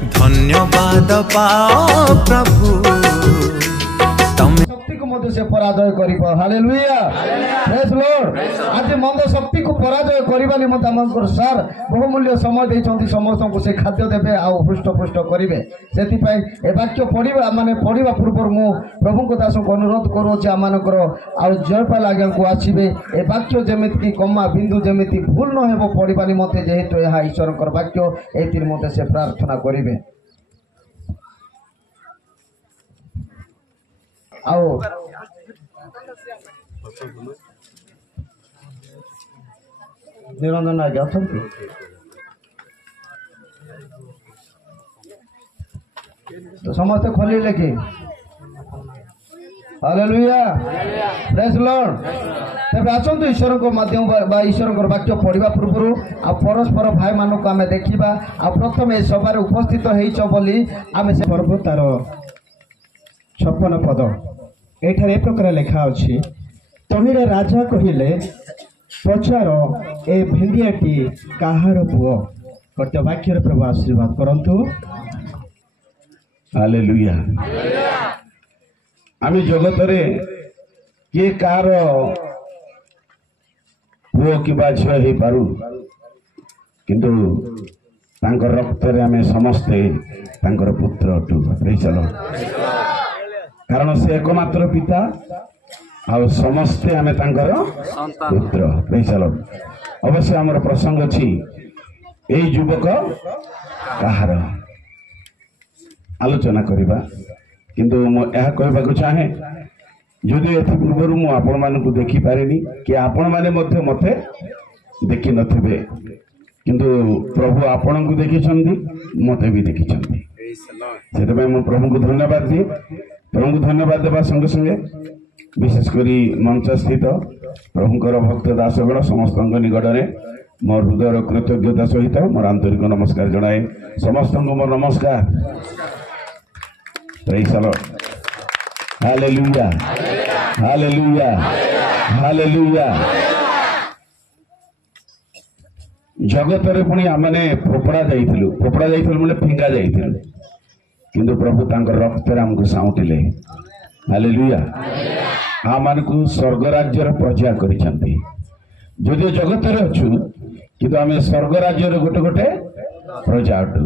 धन्यवाद पाओ प्रभु तमे शक्ति को मध्य से पराजय करिब। Hallelujah praise Lord. आज मंद शक्ति को पराजय करबा निमंते हमर सर बहुमूल्य समय देइछन्ती समस्त को से खाद्य देबे आ हृष्ट पुष्ट करिवे। सेति पय ए वाक्य पढिबा माने पढिबा पूर्व मु प्रभु को दास को अनुरोध करो जे आमानकर आ जयपाल आज्ञा को आसीबे। ए वाक्य जेमिति कि कम्मा बिंदु जेमिति भूल न हेबो पढिबा निमंते जेहेतु एहा ईश्वरकर वाक्य एतिर मते से प्रार्थना करिवे। आओ निरंजन आज्ञा अछंती तो समस्त खोलिले कि हालेलुया प्रेज लॉर्ड। तेरे आसतु ईश्वर को माध्यम बा ईश्वर को वाक्य पढ़ा पूर्व आ परस्पर भाई मानक आम देखा आ प्रथम ए सभार उपस्थित होइछ बोली आम से पर्व तार 56 पद एठारे प्रकार लेखा अछि। तहिरे राजा कहिले पचार ए भेंडियाटी काहार पुओ कर्त वाक्यर प्रभु आशीर्वाद करंतु। हालेलुया। आमी जगत रे के कार पुओ किबा झियो हे पारू किंतु तांकर रक्त रे आमे समस्ते तांकर पुत्र अटु। Praise the Lord. कारण से एकमात्र पिता आ समस्ते आमे तांकर पुत्र। Praise the Lord. अवश्य हमर प्रसंग अछि ए युवक काहार आलोचना करिबा किंतु मो यह कहबा को चाहे जदि एथि पूर्व मु आपण मानकु देखि पारेनी कि आपण माने मध्य मते देखि नथिबे किंतु प्रभु आपण को देखिछन्ती मते भी देखिछन्ती। सेते में मु प्रभु को धन्यवाद दी। प्रभु को धन्यवाद देबा संगे संगे विशेष करी मंच स्थित प्रभुकर भक्त दासगण समस्त निकट में मोर हृदय कृतज्ञता सहित मोर आंतरिक नमस्कार जनाए। समस्त मोर नमस्कार। Praise the Lord. Hallelujah hallelujah hallelujah. जगत रे पुणी आमने फोपड़ा जाइथिलु माने फिंगा जाइथिलु किंतु प्रभु तांकर रक्त रे हमको साउटिले। हालेलुया। आमान को स्वर्ग राज्यर प्रजा करिसंती। जदि जगत रे अछु किंतु आमे स्वर्ग राज्यर गोटे गोटे प्रजा अटु।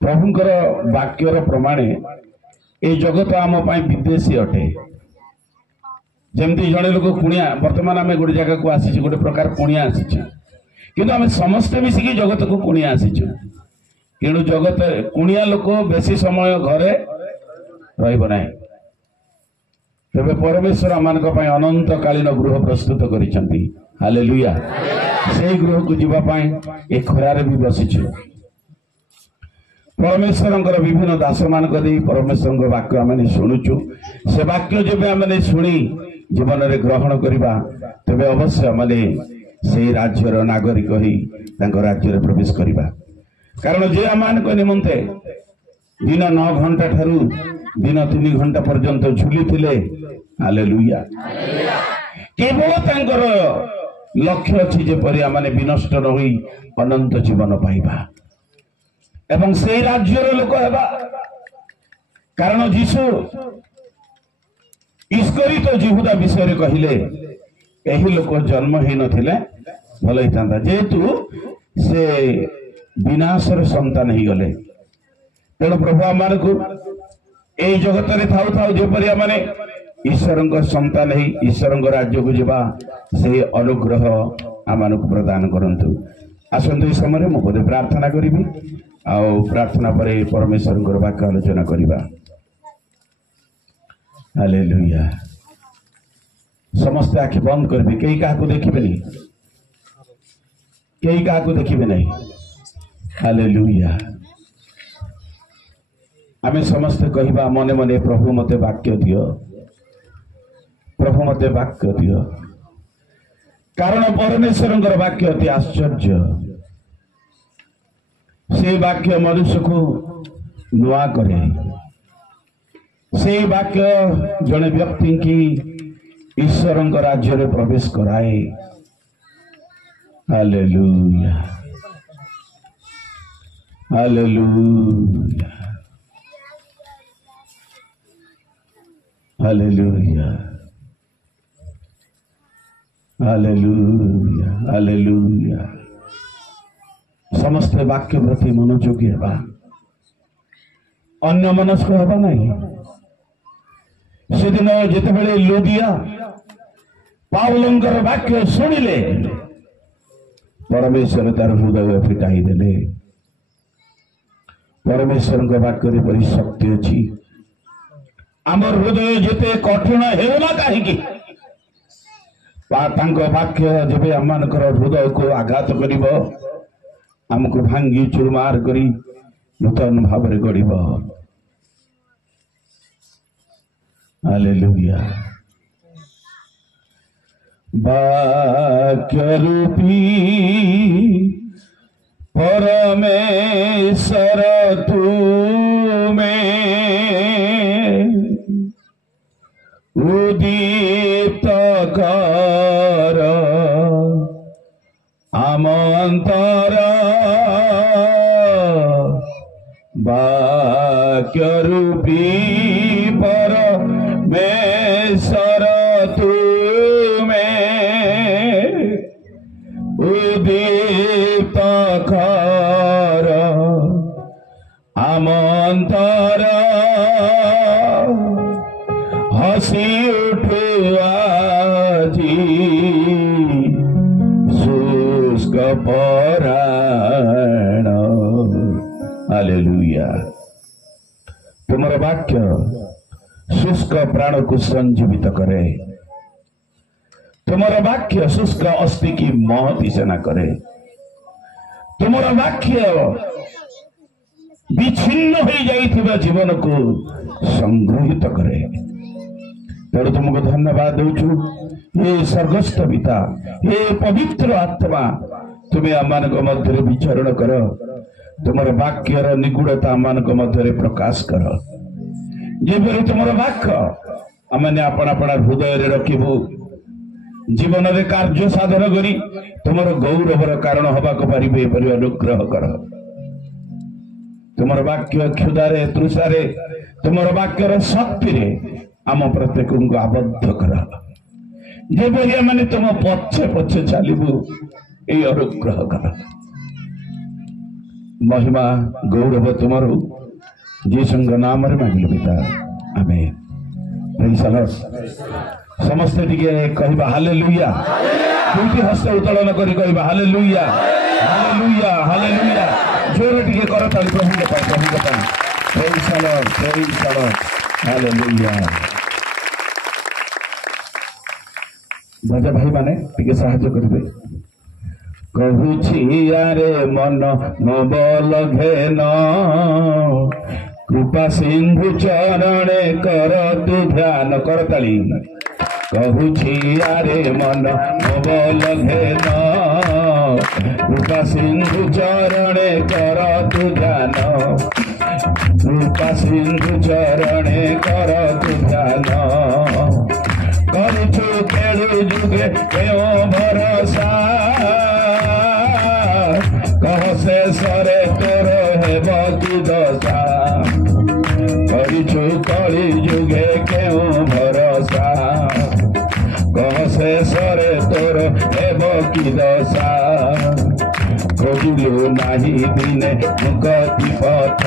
प्रभुंकर वाक्यर प्रमाणे ए जगत आम पाई विदेशी अटे। जमती जड़े लोक कुणिया वर्तमान आम गोटे जगह को आसी गोटे प्रकार कुणिया आसी किंतु आम समस्ते मिसिकी जगत को कुणिया आसी तेणु जगत कुणिया लोक बेसी समय घरे रहिब नाही। तेबे परमेश्वर आमानक पई अनंत कालीन गृह प्रस्तुत करिसंती। हालेलुया। सेही गृह को जीवा पई ए खरारे भी बसिछु। परमेश्वर विभिन्न दास मानक दे परमेश्वर वाक्य आम शुणुचु। से वाक्य जब आम शुणी जीवन में ग्रहण करवा तेरे अवश्य आम से राज्यर नागरिक हो राज्य प्रवेश करवा। कारण जे आम निमंते दिन 9 घंटा ठारू दिन 3 घंटा पर्यंत झुली थिले। हालेलुया। केवल तांकर लक्ष्य अछि जेपरि आम विनष्ट न होई अनंत जीवन पाइबा एवं से राज्यर लोक हेबा। कारण जीशु इस्करित जिहुदा विषय कहले एही लोक जन्म ही नथिले भल होता जेहेतु से विनाशर संतान ही गले। तेणु प्रभु आम को यही जगत में थाऊ थाऊ जेपरि आम ईश्वर संतान ही ईश्वर राज्य को जीवा से अनुग्रह आम प्रदान करंतु। आसंतु इस समय मो पदे प्रार्थना करी आउ प्रार्थना पर परमेश्वर वाक्य आलोचना करवा। हालेलुया। समस्त आखि बंद करेंगे कई क्या देखिए कई क्या देखिए नहीं। हालेलुया। आमे समस्त कहवा मने मने प्रभु मते वाक्य दियो प्रभु मते वाक्य दियो। कारण परमेश्वर वाक्य अति आश्चर्य। से वाक्य मनुष्य को नुआ करे। से वाक्य जड़े व्यक्ति की ईश्वर राज्य में प्रवेश कराए। Hallelujah. Hallelujah. Hallelujah. Hallelujah. Hallelujah. समस्त वाक्य प्रति मनोयोगी हेबा अन्य मनस्क हेबा नहीं से दिन जितेबले लुदिया पाउलंकर वाक्य शुणिले परमेश्वर तार हृदय फिटाई देले परमेश्वर वाक्य परि शक्ति अच्छी आमर हृदय जिते कठिन हेउना काहीकि वाक्य जब आम हृदय को आघात करिबो आमको भांगी चुरमार करी नूतन भाव में गढ़ हालेलुया वाक्य रूपी परमेश्वर तुम्हें उदित कर आमंतर वाक्य रूपी परमेश्वर तुम्हें उदित कर आमंतर हसी उठु आजी शुष्क पराण हालेलुया तुमर वाक्य शुष्क प्राण को संजीवित करे तुमर वाक्य शुष्क अस्थि की महती सेना करे तुमर वाक्य विच्छिन्न हो जाइथिबा जीवन को संग्रहित करे तेणु तुमको धन्यवाद दूचु ये स्वर्गस्थ पिता ये पवित्र आत्मा तुम्हें आम मध्य विचरण कर तुम वाक्यर निगूढ़ता आम मध्य प्रकाश कर जेपरी तुम वाक्य आम आपण हृदय रखिबू जीवन में कार्य साधन करी तुम गौरवर कारण हवाक पारे एपरी अनुग्रह कर तुम वाक्य क्षुधारे तृषारे तुम वाक्यर शक्ति आम प्रत्येक को आबद्ध कर जेपरी मैंने तुम पछे पछे चलू ये अनुग्रह कर महिमा गौरव तुमर जीसुଙ୍କ नाम रे मांगिलु पिता आमेन प्रेज द लॉर्ड समस्त टिके कहबा हालेलुया दुईटी हस्त उत्तोलन करी कहबा हालेलुया हालेलुया हालेलुया जोर टिके कर ताली प्रभु के पास प्रेज द लॉर्ड हालेलुया भजा भाई माने टिके सहायता करबे कहूछि यारे मन नबल घेन कृपा सिंधु चरणे कर तु ध्यान करताली कहूछि यारे मन नबल घेन कृपा सिंधु चरणे कर तु ध्यान कृपा सिंधु चरणे कर तु ध्यान करुछु केळु जुगे केओ भरोसा कह से सरे तोर हेब कि दशा करिछु कଳି जुगे केउ भरोसा कह से सरे तोर हेब कि दशा खोजिलु नाही दिने मुक्ति पथ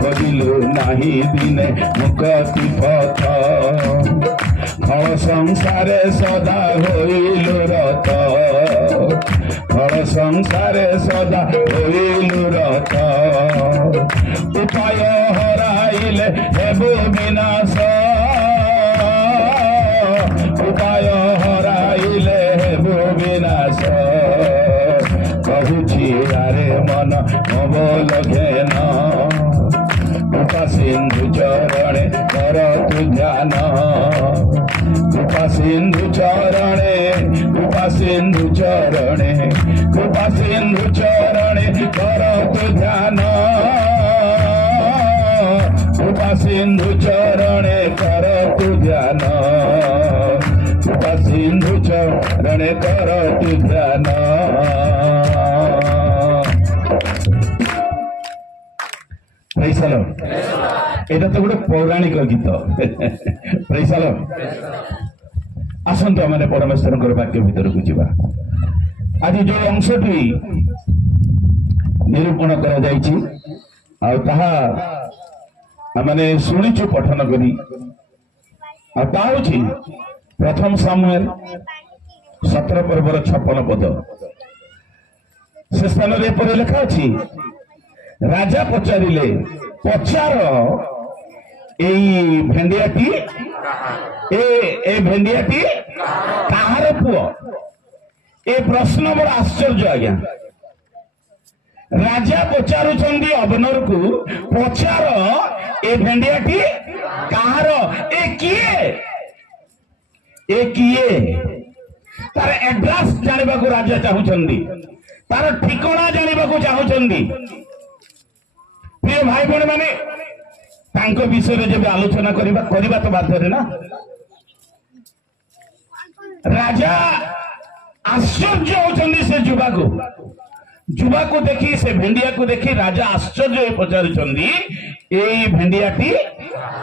खोजिलु नाही दिने मुक्ति पथ फल संसारे सदा होइलु रत फल संसारे सदा होइलु रत उपाय हराइले हेबु विनाश उपाय हराइले हेबु विनाश कहूछि यारे मन नबल घेन कृपा सिंधु चरणे कर तु ध्यान कृपा सिंधु चरणे कृपा सिंधु चरणे कृपा सिंधु चरणे कर तु ध्यान कृपा सिंधु चरणे कर तु ध्यान कृपा सिंधु चरणे कर तु ध्यान ପ୍ରେଜ୍ ଦ ଲର୍ଡ। ଏଇଟା ତ ଗୋଟେ ପୌରାଣିକ ଗୀତ। ପ୍ରେଜ୍ ଦ ଲର୍ଡ। ଆସନ୍ତୁ ଆମେ ପରମେଶ୍ୱରଙ୍କର ବାକ୍ୟ ଭିତରକୁ ଯିବା। ଆଜି ଯୋଉ ଅଂଶଟି ନିରୂପଣ କରାଯାଇଛି ଆଉ ତାହା ଆମେ ଶୁଣିଛୁ ପଠନ କରି, ଆଉ ତାହା ହେଉଛି ପ୍ରଥମ ସାମୁଏଲ 17 ପର୍ବର 56 ପଦ। ସେ ସ୍ଥାନରେ ଏପରି ଲେଖା ଅଛି, ରାଜା ପଚାରିଲେ, ପଚାର ଏଇ ଭେଣ୍ଡିଆଟି ଏ ଭେଣ୍ଡିଆଟି କାହାର ପୁଅ? ଏ ପ୍ରଶ୍ନ ବଡ ଆଶ୍ଚର୍ଯ୍ୟ ଆଜ୍ଞା। ରାଜା ପଚାରୁଛନ୍ତି ଅବନରକୁ, ପଚାର ଏ ଭେଣ୍ଡିଆଟି କାହାର? ଏ କିଏ? ତାର ଆଡ୍ରେସ୍ ଜାଣିବାକୁ ରାଜା ଚାହୁଁଛନ୍ତି, ତାର ଠିକଣା ଜାଣିବାକୁ ଚାହୁଁଛନ୍ତି। ପ୍ରିୟ ଭାଇ ଭଉଣୀ ମାନେ, ତାଙ୍କ ବିଷୟରେ ଯେବେ ଆଲୋଚନା କରିବା ତ ବାଧ୍ୟରେ ନା। ରାଜା ଆଶ୍ଚର୍ଯ୍ୟ ହଉଛନ୍ତି ସେ ଯୁବାକୁ ଦେଖି, ସେ ଭେଣ୍ଡିଆକୁ ଦେଖି ରାଜା ଆଶ୍ଚର୍ଯ୍ୟ ହୋଇ ପଚାରୁଛନ୍ତି, ଏଇ ଭେଣ୍ଡିଆଟି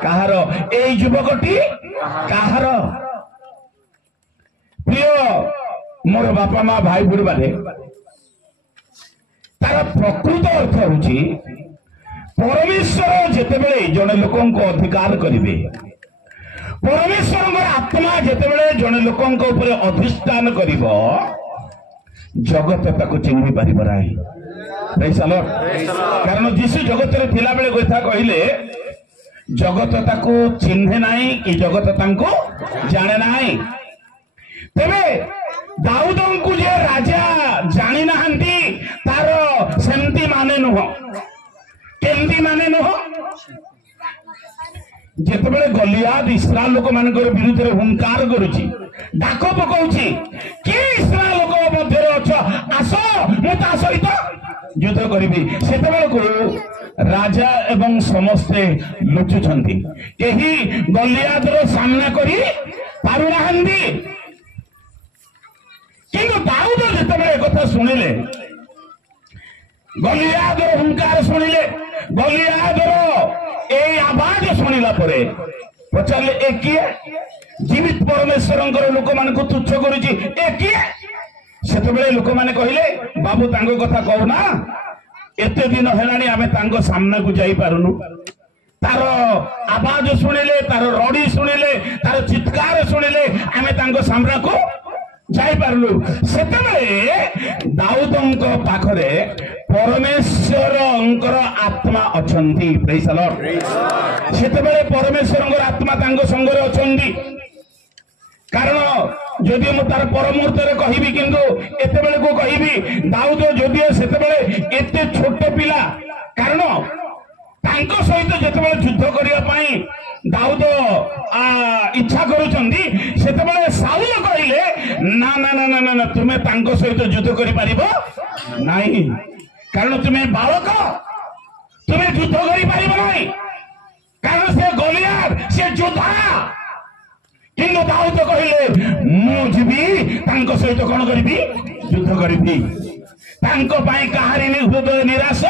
କାହାର? ଏଇ ଯୁବକଟି କାହାର? ପ୍ରିୟ ମୋର ବାପା ମା ଭାଇ ଭଉଣୀ ମାନେ, ତାର ପ୍ରକୃତ ଅର୍ଥ ହଉଛି ପରମେଶ୍ୱର ଯେତେବେଳେ ଜଣେ ଲୋକଙ୍କୁ ଅଧିକାର କରିବେ, ପରମେଶ୍ୱରଙ୍କର ଆତ୍ମା ଯେତେବେଳେ ଜଣେ ଲୋକଙ୍କ ଉପରେ ଅଧିଷ୍ଠାନ କରିବ, ଜଗତ ତାକୁ ଚିହ୍ନି ପାରିବ ନାହିଁ। ପ୍ରେଜ୍ ଦ ଲର୍ଡ। କାରଣ ଯୀଶୁ ଜଗତରେ ଥିଲାବେଳେ କଥା କହିଲେ, ଜଗତ ତାକୁ ଚିହ୍ନେ ନାହିଁ କି ଜଗତ ତାଙ୍କୁ ଜାଣେ ନାହିଁ। ତେବେ ଦାଉଦଙ୍କୁ ଯେ ରାଜା ଜାଣି ନାହାନ୍ତି, ତାର ସେମିତି ମାନେ ନୁହଁ। କେମିତି ମାନେ ନୁହଁ? ଯେତେବେଳେ ଗଲିଆଦ ଇସ୍ରାଏଲ ଲୋକମାନଙ୍କର ବିରୁଦ୍ଧରେ ହୁଙ୍କାର କରୁଛି, ଡାକ ପକାଉଛି, କିଏ ଇସ୍ରାଏଲ ଲୋକ ମଧ୍ୟରେ ଅଛ, ଆସ ମୁଁ ତା ସହିତ ଯୁଦ୍ଧ କରିବି। ସେତେବେଳକୁ ରାଜା ଏବଂ ସମସ୍ତେ ଲୁଚୁଛନ୍ତି, କେହି ଗଲିଆଦର ସାମ୍ନା କରି ପାରୁନାହାନ୍ତି। କିନ୍ତୁ ଦାଉଦ ଯେତେବେଳେ କଥା ଶୁଣିଲେ, ଗଲିଆଦର ହୁଙ୍କାର ଶୁଣିଲେ, ଗଲିଆଦର এই আওয়াজ শুনিলা পরে পচারিলে, এ কিଏ? জীবিত পরমেশ্বরଙ୍କର ଲୋକମାନଙ୍କୁ ତୁଚ୍ଛ କରୁଛି, ଏ କିଏ? ସେତେବେଳେ ଲୋକମାନେ କହିଲେ, ବାବୁ ତାଙ୍କ କଥା କହୁନା, ଏତେ ଦିନ ହେଲାଣି ଆମେ ତାଙ୍କ ସାମ୍ନାକୁ ଯାଇପାରୁନୁ। ତାର ଆବାଜ ଶୁଣିଲେ, ତାର ରଡି ଶୁଣିଲେ, ତାର ଚିତ୍କାର ଶୁଣିଲେ ଆମେ ତାଙ୍କ ସାମ୍ନାକୁ ଯାଇପାରିଲୁ। ସେତେବେଳେ ଦାଉଦଙ୍କ ପାଖରେ ପରମେଶ୍ୱରଙ୍କର ଆତ୍ମା ଅଛନ୍ତି। ପ୍ରେଜ୍ ଦ ଲର୍ଡ। ସେତେବେଳେ ପରମେଶ୍ୱରଙ୍କର ଆତ୍ମା ତାଙ୍କ ସଙ୍ଗରେ ଅଛନ୍ତି। କାରଣ ଯଦି ମୁଁ ତାର ପରମୁହୂର୍ତ୍ତରେ କହିବି, କିନ୍ତୁ ଏତେବେଳକୁ କହିବି, ଦାଉଦ ଯଦିଓ ସେତେବେଳେ ଏତେ ଛୋଟ ପିଲା, କାରଣ ତାଙ୍କ ସହିତ ଯେତେବେଳେ ଯୁଦ୍ଧ କରିବା ପାଇଁ ଦାଉଦ ଇଚ୍ଛା କରୁଛନ୍ତି, ସେତେବେଳେ ସାଉଲ କହିଲେ, ନା ନା ନା ନା ନା, ତୁମେ ତାଙ୍କ ସହିତ ଯୁଦ୍ଧ କରିପାରିବ ନାହିଁ, କାରଣ ତୁମେ ବାଳକ, ତୁମେ ଯୁଦ୍ଧ କରିପାରିବ ନାହିଁ, କାରଣ ସେ ଗଲିଆଦ, ସେ ଯୋଦ୍ଧା। କିନ୍ତୁ ଦାଉଦ କହିଲେ, ମୁଁ ଯିବି, ତାଙ୍କ ସହିତ କଣ କରିବି? ଯୁଦ୍ଧ କରିବି। ତାଙ୍କ ପାଇଁ କାହାରି ହୃଦୟ ନିରାଶ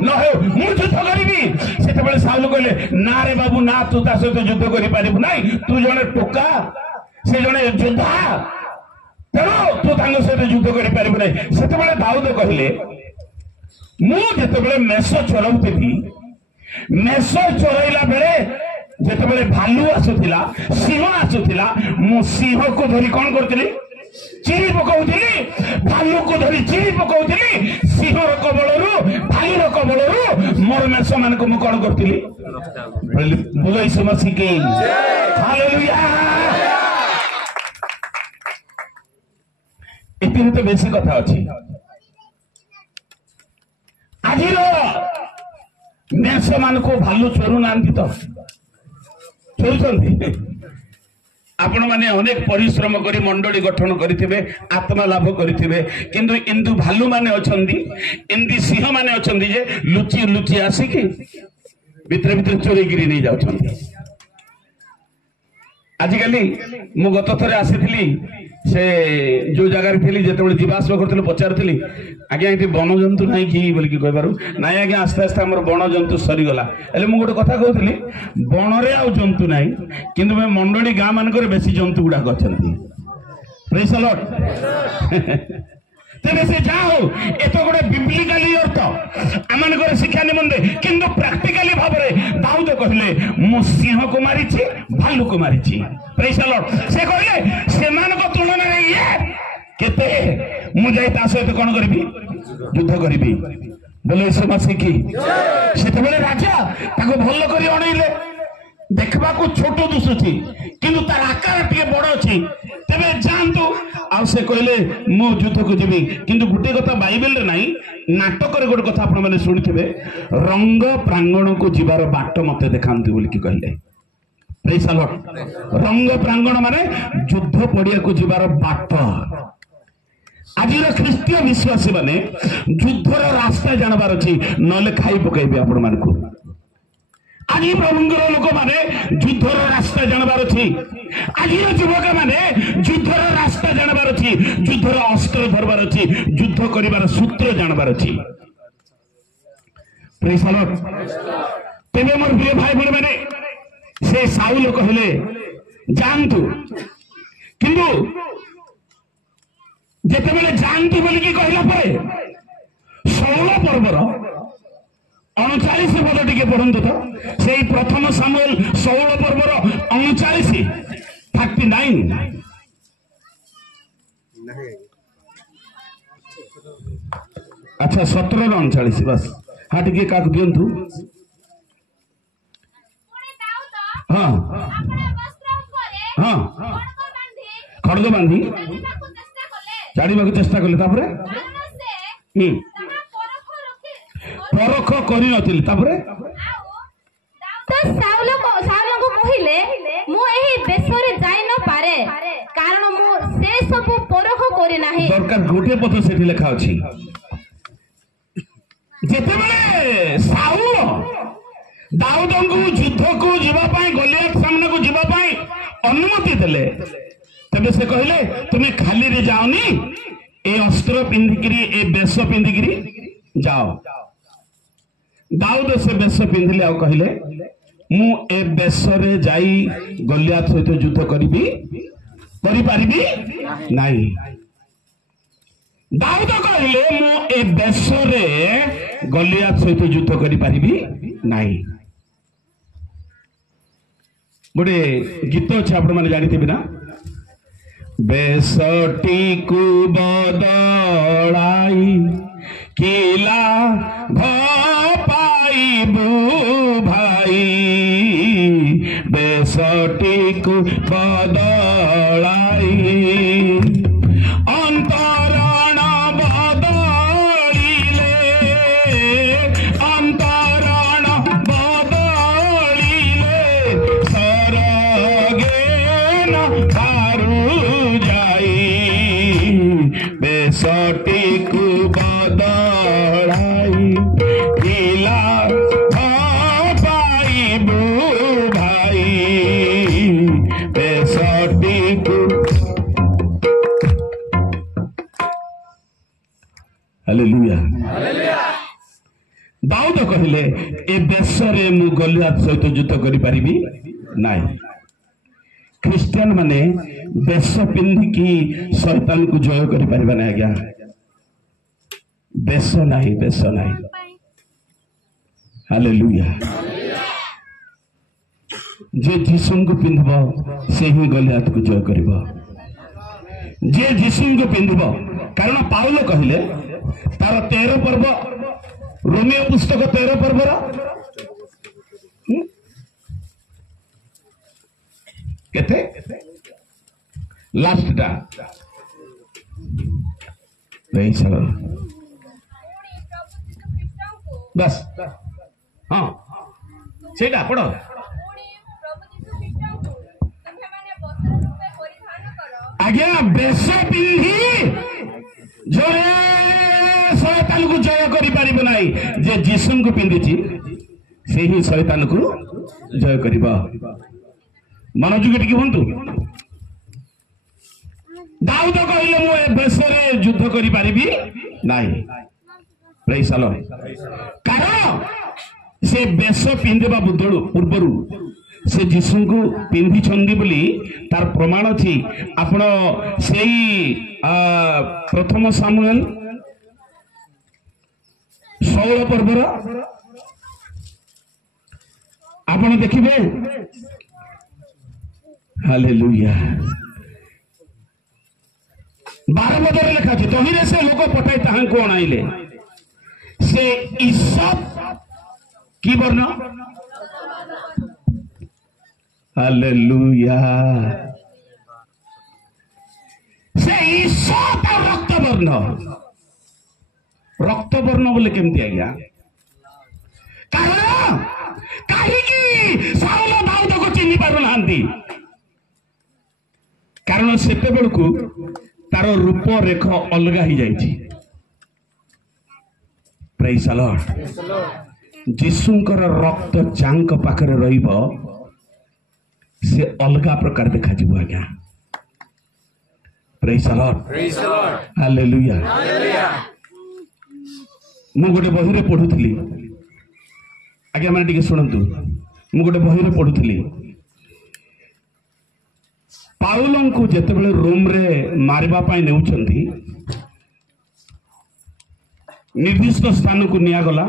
ନ ହେଉ, ମୁଁ ଯୁଦ୍ଧ କରିବି। ସେତେବେଳେ ସାଉଲ କହିଲେ, ନା ରେ ବାବୁ ନା, ତୁ ତା ସହିତ ଯୁଦ୍ଧ କରିପାରିବୁ ନାହିଁ, ତୁ ଜଣେ ଟୋକା, ସେ ଜଣେ ଯୋଦ୍ଧା, ତେଣୁ ତୁ ତାଙ୍କ ସହିତ ଯୁଦ୍ଧ କରିପାରିବୁ ନାହିଁ। ସେତେବେଳେ ଦାଉଦ କହିଲେ, ମୁଁ ଯେତେବେଳେ ମେଷ ଚରାଉଥିଲି, ମେଷ ଚରାଇଲା ବେଳେ ଯେତେବେଳେ ଭାଲୁ ଆସୁଥିଲା, ସିଂହ ଆସୁଥିଲା, ମୁଁ ସିଂହକୁ ଧରି କଣ କରୁଥିଲି? ଚିରି ପକାଉଥିଲି। ଭାଲୁକୁ ଧରି ଚିରି ପକାଉଥିଲି। ସିଂହର କବଳରୁ, ଭାଲୁର କବଳରୁ ମୋର ମେଷ ମାନଙ୍କୁ ମୁଁ କଣ କରୁଥିଲି? ବୁଲେଇଛି ବସିକି। ହାଲେଲୁୟା। ଏଥିରେ ତ ବେଶୀ କଥା ଅଛି। ଆଜିର ମେଷ ମାନଙ୍କୁ ଭାଲୁ ଚୋରୁନାହାନ୍ତି ତ, ଚୋରୁଛନ୍ତି। ଆପଣ ମାନେ ଅନେକ ପରିଶ୍ରମ କରି ମଣ୍ଡଳୀ ଗଠନ କରିଥିବେ, ଆତ୍ମା ଲାଭ କରିଥିବେ, କିନ୍ତୁ ଏମିତି ଭାଲୁ ମାନେ ଅଛନ୍ତି, ଏମିତି ସିଂହ ମାନେ ଅଛନ୍ତି ଯେ ଲୁଚି ଲୁଚି ଆସିକି ଭିତରେ ଭିତରେ ଚୋରେଇକିରି ନେଇ ଯାଉଛନ୍ତି। ଆଜିକାଲି ମୁଁ ଗତ ଥରେ ଆସିଥିଲି से जो जगार थी जिते जीवास कर पचारूली आज्ञा ये वन जंतु ना कि बोलिकी कहबार ना आज्ञा आस्ते आस्ते आम वन जंतु सरीगला हेल्ले मुझे गोटे कथा कहती बणरे आ जंतु ना कि मंडली गाँ मानक बेसी जंतु गुड़ाक अच्छा प्रेज द लॉर्ड तेरे से जा हो ये तो गोटे बिब्लिकली अर्थ आम शिक्षा निमंते किंतु प्रैक्टिकली भाव में दाऊद कहले मु सिंह को मारी भालू को मारी प्रेज द लॉर्ड से कहले से तुलन में ये केते मुझे सहित कौन करी युद्ध करी बोले यीशु मसीह की से राजा भल कर अणइले देखा छोट दुसुची किंतु तार आकार टे बड़ अच्छी तेरे जातु आउ से कहले मु युद्ध को जीवी किंतु गोटे कथा बाइबल रे नाही नाटक रे गोटे कथा आपण माने सुनिथिबे रंग प्रांगण को जीवार बाट मते देखांती बोली कि कहले प्रेज द लॉर्ड रंग प्रांगण माने युद्ध पड़िया को जीवार बाट आज ख्रीस्टीय विश्वासी माने युद्धर रास्ता जानबार अछि नले खाई पकाइबे आपण मानकू आज प्रभुंर लोक माने युद्धर रास्ता जानबार अच्छी आज युवक माने युद्धर रास्ता जानबार अच्छी युद्धर अस्त्र धरबार अच्छी युद्ध करिवार सूत्र जानबार अच्छी प्रेज द लॉर्ड तेरे मोर प्रिय भाई बहन माने से साउल कहले जानतु किंतु जेतेबेले जानतु बोली कि कहला परे 16 पर्वर 39 पद टिके पढ़ंतु तो से प्रथम सामुएल 16 पर्वर 39 39 अच्छा 17 रो 39 बस हाँ टिके काक दियंतु हाँ हाँ खड़ग बांधी जाड़ीबा चेष्टा कले तापरे परख करि नथिल तापरे तो साउल को कहिले मु एही देशरे जाय न पारे कारण मु से सब परख करि नाही दरकार गोटे पद सेठी लेखा अछि जेतेबेले साउल दाऊद को युद्ध को जीवा पाई गोलियत सामने को जीवा पाई अनुमति देले तबे से कहले तुमे खाली रे जाओनी ए अस्त्र पिंधिकरी ए बेश पिंधिकरी जाओ दाऊद से बेश पिंधिले आ कहले मु ए बेश रे जाई गोलियत सहित युद्ध करिबी करि पारिबी नाही दाऊद कहले मु ए बेश रे गोलियत सहित युद्ध करि पारिबी नाही गोटे गीत अच्छे आपण मैंने जानी ना बेसटी को बदलाई किला पाइबू भाई बेसटी को बदलाई अंतरण बदलिले अंतरण बदलिले सरगे न पारू जाई बेसटी को बदलाई किला पाइबू भाई बेसटी को हालेलुया दाऊद कहले ए देशरे मु गोलियत सहित युद्ध करि पारिबी नाही ख्रिस्टियन माने बेश पिंधिकी शैतान को जय करि पारिबा नाही आज्ञा बेश नाही हालेलुया जे यीशु को पिंधब से ही गोलियत को जय करिबो जे यीशु को पिंधब कारण पाउल कहले तार 13 पर्व रोमियो पुस्तक 13 पर्वर केते लास्ट टा नहीं चलो बस हाँ सेटा पढ़ो आज्ञा बेश पिंधि जो शैतान को जय करि पारिबो नाही जे यीशु को पिंधिची से ही शैतान को जय करिबो मनोযোগ टिके हुंतु ଦାଉଦ କହିଲେ ମୁଁ ଏ ବେଶରେ ଯୁଦ୍ଧ କରିପାରିବି ନାହିଁ। ପ୍ରେଜ୍ ଦ ଲର୍ଡ। କାରଣ ସେ ବେଶ ପିନ୍ଧିବା ପୂର୍ବରୁ ସେ ଯୀଶୁଙ୍କୁ ପିନ୍ଧିଛନ୍ତି ବୋଲି ତାର ପ୍ରମାଣ ଅଛି। ଆପଣ ସେଇ ପ୍ରଥମ ସାମୁଏଲ 16 ପର୍ବର ଆପଣ ଦେଖିବେ। ହାଲେଲୁୟା। 12 ପଦରେ ଲେଖା ଅଛି, ତହିଁରେ ସେ ଲୋକ ପଠାଇ ତାହାଙ୍କୁ ଅଣାଇଲେ। ସେ ଇସପ কি বর্ণ? হালেলুয়া। সে ইসপ আর রক্তবর্ণ। রক্তবর্ণ বলে কেমতি আজ্ঞা? কারণ কাহিকি সাউল দাউদକୁ চিহ୍ନି ପାରୁନାହାନ୍ତି? କାରଣ ସେତେବେଳକୁ ତାର ରୂପ ରେଖ ଅଲଗା ହେଇଯାଇଛି। ପ୍ରେଜ୍ ଦ ଲର୍ଡ। ଯୀଶୁଙ୍କର ରକ୍ତ ଯାଙ୍କ ପାଖରେ ରହିବ, ସେ ଅଲଗା ପ୍ରକାର ଦେଖାଯିବ ଆଜ୍ଞା। ପ୍ରେଜ୍ ଦ ଲର୍ଡ। ହାଲେଲୁୟା। ମୁଁ ଗୋଟେ ବହିରେ ପଢୁଥିଲି ଆଜ୍ଞା, ମାନେ ଟିକେ ଶୁଣନ୍ତୁ। ମୁଁ ଗୋଟେ ବହିରେ ପଢୁଥିଲି, ପାଉଲଙ୍କୁ ଯେତେବେଳେ ରୋମରେ ମାରିବା ପାଇଁ ନେଉଛନ୍ତି, ନିର୍ଦ୍ଦିଷ୍ଟ ସ୍ଥାନକୁ ନିଆଗଲା।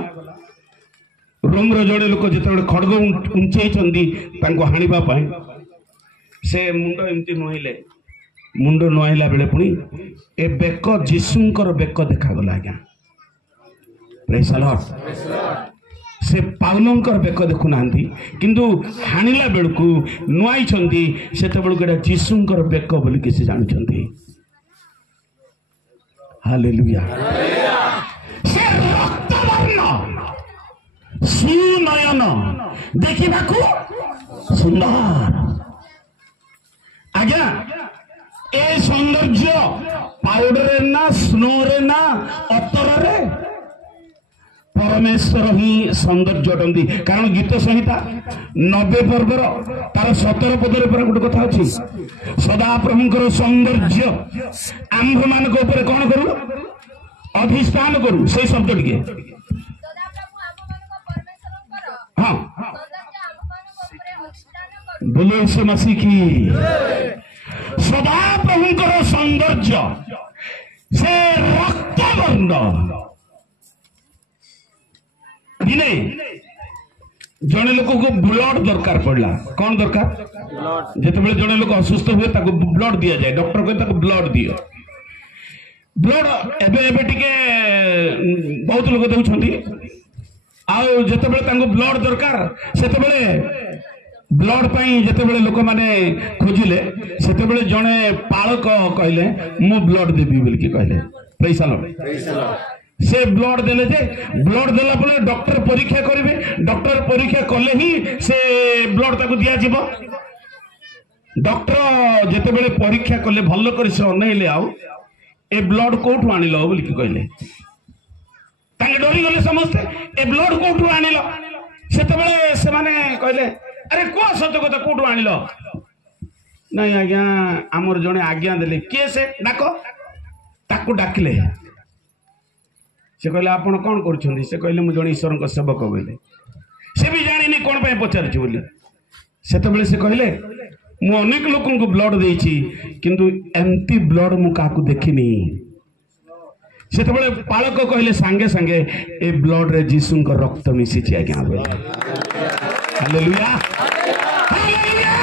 ରୋମର ଜଣେ ଲୋକ ଯେତେବେଳେ ଖଡ୍ଗ ଉଞ୍ଚେଇଛନ୍ତି ତାଙ୍କୁ ହାଣିବା ପାଇଁ, ସେ ମୁଣ୍ଡ ଏମିତି ନୁଆଇଲେ। ମୁଣ୍ଡ ନୁଆଇଲା ବେଳେ ପୁଣି ଏ ବେକ, ଯୀଶୁଙ୍କର ବେକ ଦେଖାଗଲା ଆଜ୍ଞା। ପ୍ରେଜ୍ ଦ ଲର୍ଡ। ସେ ପାଉଲଙ୍କର ବେକ ଦେଖୁନାହାନ୍ତି, କିନ୍ତୁ ହାଣିଲା ବେଳକୁ ନୁଆଇଛନ୍ତି, ସେତେବେଳକୁ ଏଇଟା ଯୀଶୁଙ୍କର ବେକ ବୋଲିକି ସେ ଜାଣୁଛନ୍ତି। ହାଲେଲୁୟା। ସେ ରକ୍ତବର୍ଣ୍ଣ, ସୁନୟନ, ଦେଖିବାକୁ ସୁନ୍ଦର ଆଜ୍ଞା। ଏ ସୌନ୍ଦର୍ଯ୍ୟ ପାଉଡରରେ ନା, ସ୍ନୋରେ ନା, ଅତରରେ, ପରମେଶ୍ୱର ହିଁ ସୌନ୍ଦର୍ଯ୍ୟ ଅଟନ୍ତି। କାରଣ ଗୀତ ସଂହିତା 90 ପର୍ବର ତାର 17 ପଦରେ ପରେ ଗୋଟେ କଥା ଅଛି, ସଦାପ୍ରଭୁଙ୍କର ସୌନ୍ଦର୍ଯ୍ୟ ଆମ୍ଭମାନଙ୍କ ଉପରେ କଣ କରୁ? ଅଧିଷ୍ଠାନ କରୁ। ସେଇ ଶବ୍ଦ ଟିକେ ହଁ, ବୋଲେ ସେ ମାସିକି ସଦାପ୍ରଭୁଙ୍କର ସୌନ୍ଦର୍ଯ୍ୟ, ସେ ରକ୍ତବର୍ଣ୍ଣ। ଦିନେ ଜଣେ ଲୋକକୁ ବ୍ଲଡ୍ ଦରକାର ପଡିଲା। କଣ ଦରକାର? ଯେତେବେଳେ ଜଣେ ଲୋକ ଅସୁସ୍ଥ ହୁଏ ତାକୁ ବ୍ଲଡ୍ ଦିଆଯାଏ। ଡକ୍ଟର କହେ ତାକୁ ବ୍ଲଡ୍ ଦିଅ। ବ୍ଲଡ୍ ଏବେ ଏବେ ଟିକେ ବହୁତ ଲୋକ ଦେଉଛନ୍ତି। ଆଉ ଯେତେବେଳେ ତାଙ୍କୁ ବ୍ଲଡ୍ ଦରକାର, ସେତେବେଳେ ବ୍ଲଡ୍ ପାଇଁ ଯେତେବେଳେ ଲୋକମାନେ ଖୋଜିଲେ, ସେତେବେଳେ ଜଣେ ପାଳକ କହିଲେ ମୁଁ ବ୍ଲଡ୍ ଦେବି ବୋଲିକି କହିଲେ। ପ୍ରେଜ୍ ଦ ଲର୍ଡ। से ब्लड देले जे ब्लड देला पले डॉक्टर परीक्षा करिवे। डॉक्टर परीक्षा कले ही से ब्लड ताको दिया जीवो। डॉक्टर जेते बेले परीक्षा कले भलो करी से अनैले आउ ए ब्लड कोठु आनिलो बोली कि कहले। ताके डरी गले समस्त ए ब्लड कोठु आनिलो। सेते बेले से माने कहले अरे को सत्य कथा कोठु आनिलो? नहीं आज्ञा आमर जने आज्ञा देले। के से डाको? ताको डाकिले। से कहले आपण कौन करूछंदी? से कहले मु जने ईश्वर को सेवक बोले। से भी जानिनी कोन पे पचारछि बोली। सेते बेले से कहले मु अनेक लोकन को ब्लड देछि किंतु एम्प्टी ब्लड मु काकू देखिनी। सेते बेले पालक कहले संगे संगे ए ब्लड रे जीसु को रक्त मिसी छि आज्ञा बोले। Hallelujah hallelujah.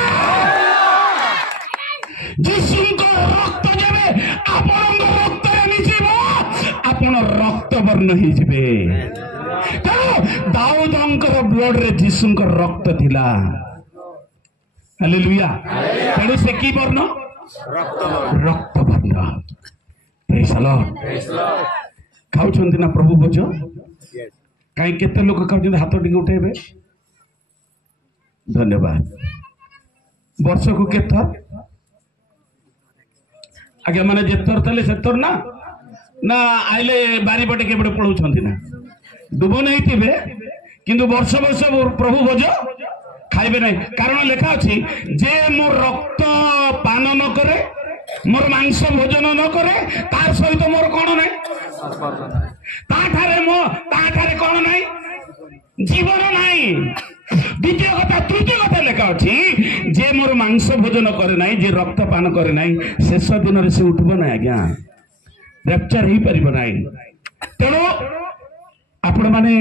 जीसु को रक्त जेबे आपण रक्त रे मिसिबो आपण रक्त वर्ण ही जिबे। तो दाऊदंकर ब्लड रे जीसु को रक्त थिला। हालेलुया। तेणु से की वर्ण? रक्त वर्ण। Praise the Lord. खाउछंती ना प्रभु भोज? काई केते लोक खाउछंती? हाथ टिके उठेबे। धन्यवाद। वर्ष को केथर आगे माने जेतर तले सेतर ना ना आइले बारी पटे केबडे पळौछंती ना डुबो नहीं थिबे किंतु वर्ष वर्ष प्रभु भोज खाइबे नहीं। कारण लिखा अछि जे मो रक्त पान न करे मोर मांस भोजन न करे तार सहित मोर कौन ना ताठारे कौन ना जीवन ना द्वितीय कथा तृतीय कथा लेखा अच्छी जे मोर मांस भोजन करे ना जे रक्त पान करे ना शेष दिन से उठब ना आज्ञा रैप्चर हो पार ना तेणु आपण मैंने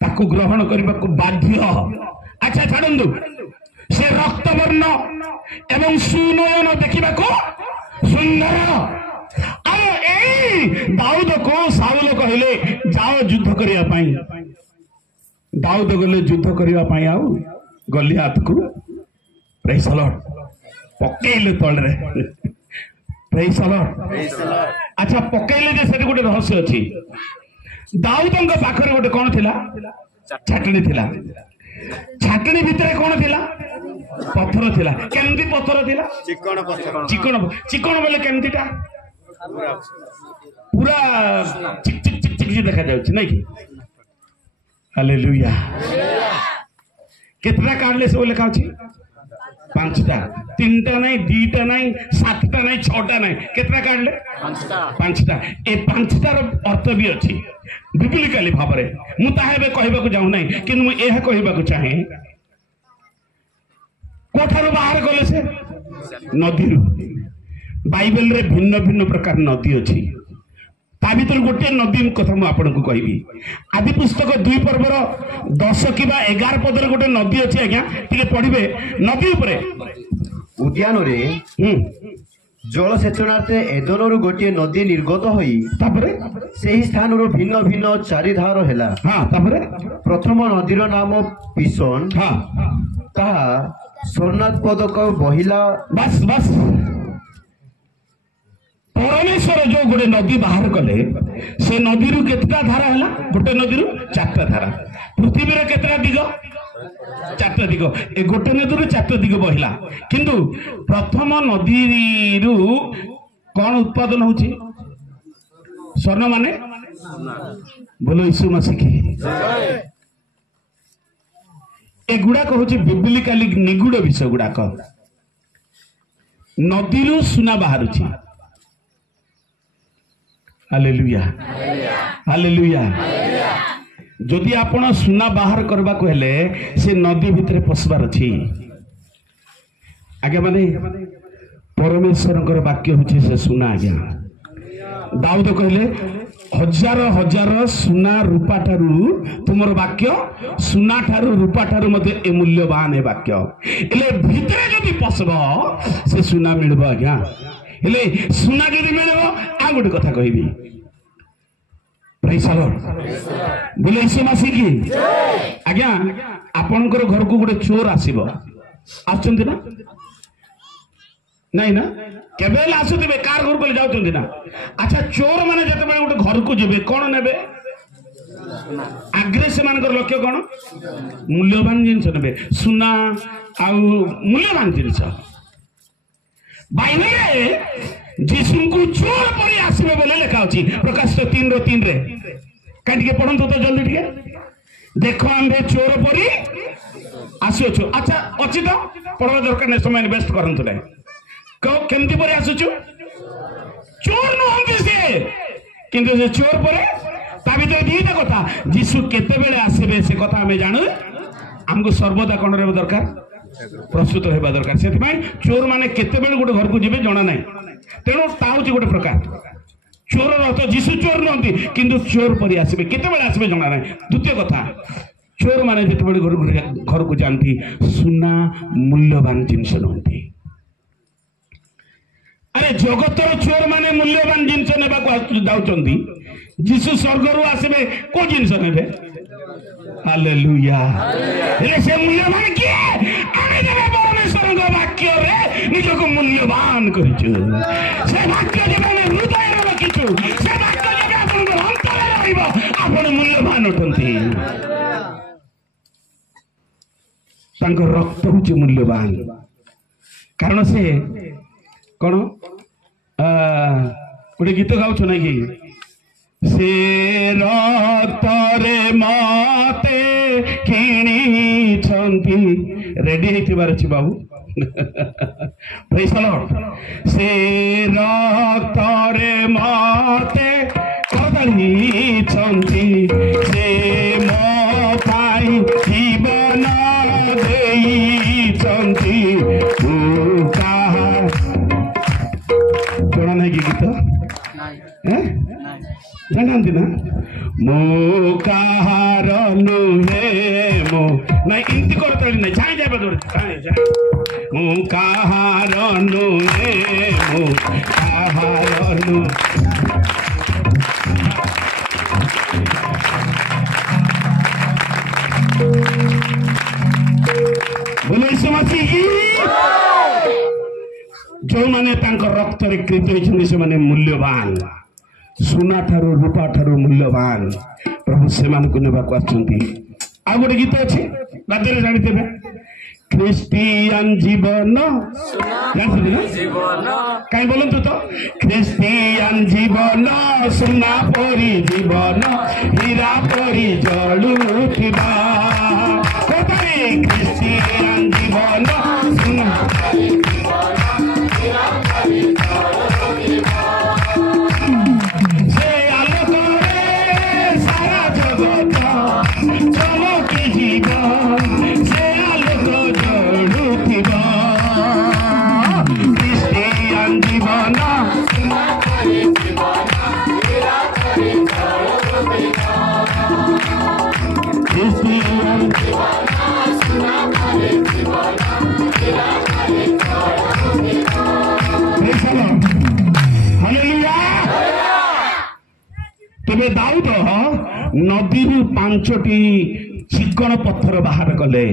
ताकू ग्रहण करने को बाध्य। अच्छा छाड़ू से रक्तवर्ण एवं सुनयन देखा सुंदर दाऊद को साउल कहले जाओ युद्ध करने दाऊद गले युद्ध करने आउ गलियात को प्रेज द लॉर्ड पकेले तले प्रेज द लॉर्ड। अच्छा पकेले जे सेठी गोटे रहस्य अछि दाऊदଙ୍କ पाखरे गोटे कोन थिला छाटणी थिला छाटणी भितरे कोन थिला पत्थर थिला केमती पत्थर थिला चिकन पत्थर चिकन चिकन बोले केमतीटा पूरा चिक चिक चिक चिक देखा जाउछि नै कि हालेलुया केतना काढले सब लेखा अछि पांचटा तीनटा नहीं दीटा नहीं सातटा नहीं छटा नहीं केतना काढले पांचटा ए पांचटार अर्थ भी अछि बिब्लिकली भाव में मु ताहे कहबा को जाऊ नहीं कि मु एहा कहबा को चाहे कोठारो बाहर गले से नदी बाइबल रे भिन्न भिन्न प्रकार नदी अछि ता भीतर गोटे नदी कथा मु आपन को कहबी आदि पुस्तक 2 पर्वर 10 किबा 11 पदर गोटे नदी अछि आज्ञा तिके पढिबे नदी ऊपरे उद्यान रे जल सेचनार्थे एदनरु गोटे नदी निर्गत होई तापरे सेही स्थान रो भिन्न भिन्न चारिधार हेला। हां तापरे प्रथम नदीर नाम पिसन हां ताहा स्वर्णाद पदक बहिला बस बस परमेश्वर जो गोटे नदी बाहर कले से नदी रु केतटा धारा हैला गोटे नदी रु 4टा धारा पृथ्वी रे केतटा दिग 4टा दिग ए गोटे नदी रु 4टा दिग बहिला किंतु प्रथम नदी रु कौन उत्पादन होची स्वर्ण माने बोलो यीशु मसीह की ए गुडा कहूची बिब्लिकली निगुड़ विषय गुडा क नदी रु सुना बाहरुची हालेलुया हालेलुया जदि आपण सुना बाहर करबा को हेले से नदी भितरे पसबार अछि आगे माने परमेश्वर वाक्य होछि से सुना आज्ञा दाऊद कहले हजार हजार सुना रूपा ठारू तुमर वाक्य सुना ठारू रूपा ठारू मते ए मूल्यवान है वाक्य एले भितरे जदि पसबो से सुना मिलबो आज्ञा हेले सुना जदि मिलबो आ गोटे कथा कहबी प्रेज द लॉर्ड बोले यीशु मसीह की आज्ञा आपनकर घर को गोटे चोर आसीबो आछंती ना नहीं ना केबेल आसुथिबे कार घर को जाउथुंती ना। अच्छा चोर माने जते बेले गोटे घर को जेबे कोन नेबे आग्रे से मानकर लक्ष्य कोन मूल्यवान जिनिस नेबे सुना आ मूल्यवान जिनिस बाइबल रे जीसु को चोर परी आसीबे बोले लिखा अछि प्रकाश 3:3 रे काटिके पढंतो तो जल्दी ठीक देखो आंबे चोर परी आसियो छु। अच्छा अछि तो पढवा दरकार नै समय इन्वेस्ट करंतो नै केमती परी आसुछु चोर नहंती से किंतु से चोर परे ता भीतर दीटा कथा जीसु केते बेले आसीबे से कथा हमें जानू हमको सर्वदा कोन रे दरकार प्रस्तुत होबा दरकार से चोर माने केते बेले गोटे घर को जिबे जणा नै तेणु ताउची गोटे प्रकार चोर अर्थ जीसु चोर नहंती किंतु चोर परी आसीबे केते बेले आसीबे जणा नै। द्वितीय कथा चोर माने जेते बेले घर को जानती सुना मूल्यवान जिनिस नहंती अरे जगतर चोर माने मूल्यवान जिनिस नेबा को जाउचंदी जीसु स्वर्ग रु आसीबे को जिनिस नेबे हालेलुया हे से मूल्यवान के आमे देबे परमेश्वर को वाक्य रे निजको मूल्यवान करिछु से वाक्य जेबे हृदय रे रखिछु से वाक्य जेबे आपन अंतर रे रहइबो आपन मूल्यवान होतंती तांको रक्त होची मूल्यवान कारण से कौन गोटे गीत गाउछ ना कि से रक्तरे मते किणी छंती रेडी हेतिबार अछि बाबू Praise the Lord. ସେ ରକ୍ତରେ ମତେ କଦଳିଛନ୍ତି, ସେ ମୋ ପାଇଁ ଜୀବନ ଦେଇଛନ୍ତି। ଜଣା ନାହିଁ କି ଗୀତ? ଜାଣନ୍ତି ନା? ମୁଁ କାହାର ନୁହେଁ, ମୁଁ ନାଇଁ ଏମିତି କରିଥାନ୍ତି ନାଇଁ, ଜାଣି ଯାବେ ମୁଁ କାହାର ନୁହେଁ, ମୁଁ କାହାର ନୁହେଁ। ଯେଉଁମାନେ ତାଙ୍କ ରକ୍ତରେ କ୍ରୀତ ହୋଇଛନ୍ତି ସେମାନେ ମୂଲ୍ୟବାନ, ସୁନା ଠାରୁ ରୂପା ଠାରୁ ମୂଲ୍ୟବାନ। ପ୍ରଭୁ ସେମାନଙ୍କୁ ନେବାକୁ ଆସୁଛନ୍ତି। ଆଉ ଗୋଟେ ଗୀତ ଅଛି, ରାଜ୍ୟରେ ଜାଣିଥିବେ, ଖ୍ରୀଷ୍ଟିଆନ ଜୀବନ, ଜାଣିଛନ୍ତି ନା? କାହିଁ ବୋଲନ୍ତୁ ତ, ଖ୍ରୀଷ୍ଟିଆନ ଜୀବନ ସୁନା ପରି ଜୀବନ, ହୀରା ପରି ଜଳୁଥିବା। ଖ୍ରୀଷ୍ଟିଆନ ଜୀବନ ସୁନା ସେ ଆଲୋକରେ ସାରା ଜଗତ ଚମକି ଯିବ, ସେ ଆଲୋକ ଜଳୁଥିବ। ଖ୍ରୀଷ୍ଟିଆନ ଜୀବନ ତେବେ ଦାଉଦ ନଦୀରୁ 5ଟି ଚିକଣ ପଥର ବାହାର କଲେ।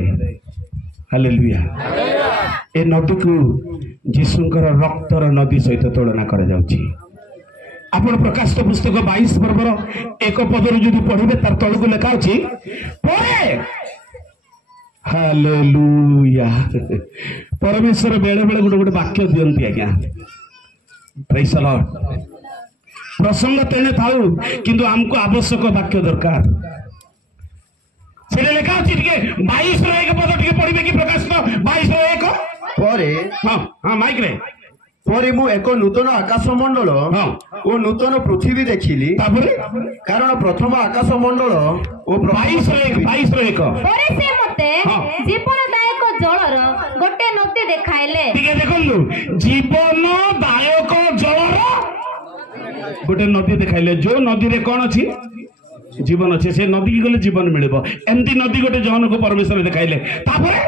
ହାଲେଲୁୟା। ଏ ନଦୀକୁ ଯୀଶୁଙ୍କର ରକ୍ତର ନଦୀ ସହିତ ତୁଳନା କରାଯାଉଛି। ଆପଣ ପ୍ରକାଶିତ ପୁସ୍ତକ 22 ପର୍ବର 1 ପଦରୁ ଯଦି ପଢିବେ ତାର ତଳକୁ ଲେଖା ଅଛି, ପରେ ହାଲେଲୁୟା। ପରମେଶ୍ୱର ବେଳେ ବେଳେ ଗୋଟେ ଗୋଟେ ବାକ୍ୟ ଦିଅନ୍ତି ଆଜ୍ଞା। ପ୍ରେଜ୍ ଦ ଲର୍ଡ। ପ୍ରସଙ୍ଗ ତେଣେ ଥାଉ କିନ୍ତୁ ଆମକୁ ଆବଶ୍ୟକ ବାକ୍ୟ ଦରକାର। ସେଟା ଲେଖା ଅଛି, ଟିକେ 22 ପଦ ଟିକେ ପଢିବେ କି? ପ୍ରକାଶିତ 22:1 ପରେ ମାଇକରେ, ପରେ ମୁଁ ଏକ ନୂତନ ଆକାଶ ମଣ୍ଡଳ ଓ ନୂତନ ପୃଥିବୀ ଦେଖିଲି, ତାପରେ କାରଣ ପ୍ରଥମ ଆକାଶ ମଣ୍ଡଳ ଓ 22:1 ପରେ ସେ ମତେ ଜୀବନଦାୟକ ଜଳର ଗୋଟେ ନଦୀ ଦେଖାଇଲେ। ଟିକେ ଦେଖନ୍ତୁ, ଜୀବନଦାୟକ ଜଳର ଗୋଟେ ନଦୀ ଦେଖାଇଲେ। ଯୋଉ ନଦୀରେ କଣ ଅଛି? ଜୀବନ ଅଛି। ସେ ନଦୀକି ଗଲେ ଜୀବନ ମିଳିବ। ଏମିତି ନଦୀ ଗୋଟେ ଜଣକୁ ପରମେଶ୍ୱର ଦେଖାଇଲେ। ତାପରେ